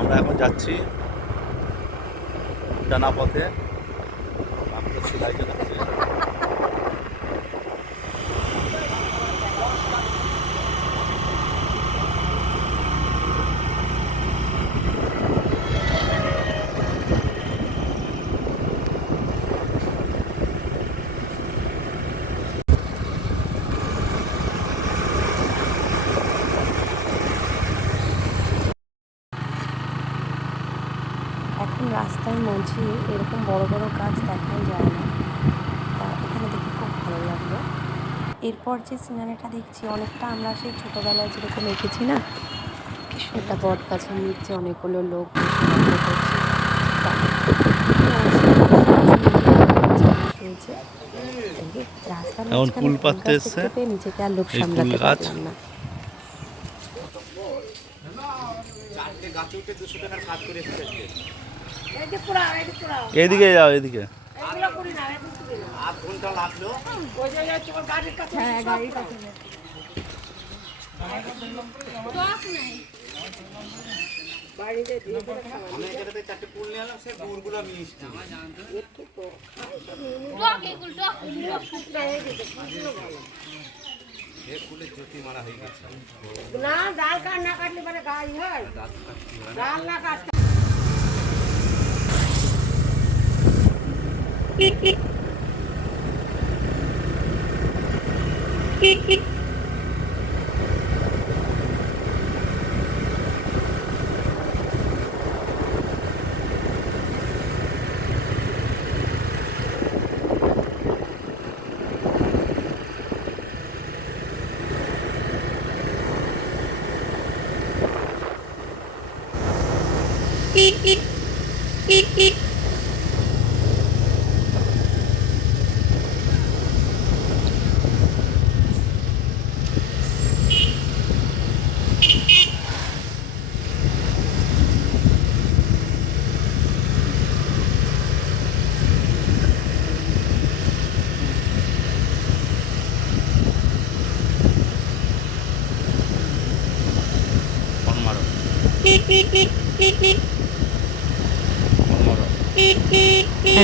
আমরা এখন যাচ্ছি ডানা পথে। আমরা সেলাই এখন রাস্তার মাঝে এরকম বড় বড় গাছ দেখাই যায় না তা এখানে দেখে খুব ভালো লাগল এরপর যে সিনারিটা দেখছি অনেকটা আমরা সেই ছোটোবেলায় যেরকম এঁকেছি না সেটা বট গাছের নিচে অনেকগুলো লোক এখন কুল এসছে। নিজেকে আর লোক সামলাতে গাছ। পারলাম না এইদিকে যাও এদিকে। না ডাল কাট না কাটলে মানে গাছ হয়। ডাল না। কাটতে Eek, eek, eek, eek.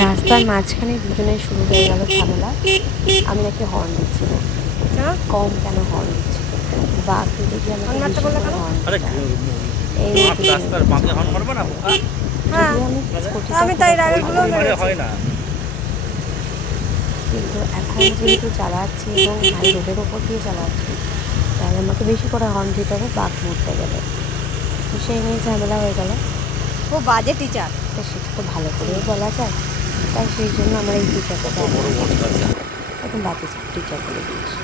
রাস্তার মাঝখানে দুজনে শুরু হয়ে গেল ঝামেলা। আমি নাকি হর্ন দিচ্ছি কম কেন হর্ন দিচ্ছি? বাঘ দেখি আমাকে এই রাস্তার বাঁকে হর্ন মারবে না আমি তাই হয় না কিন্তু এখন যেহেতু চালাচ্ছি এবং হাই রোডের ওপর দিয়ে চালাচ্ছি তাহলে আমাকে বেশি করে হর্ন দিতে হবে বাঘ মুড়তে গেলে। তো সেই নিয়ে ঝামেলা হয়ে গেল। ও বাজে টিচার তো সেটা তো ভালো করেও বলা যায়। তাই সেই জন্য আমরা এই টিচারটা একদম বাজে টিচার বলে দিয়েছি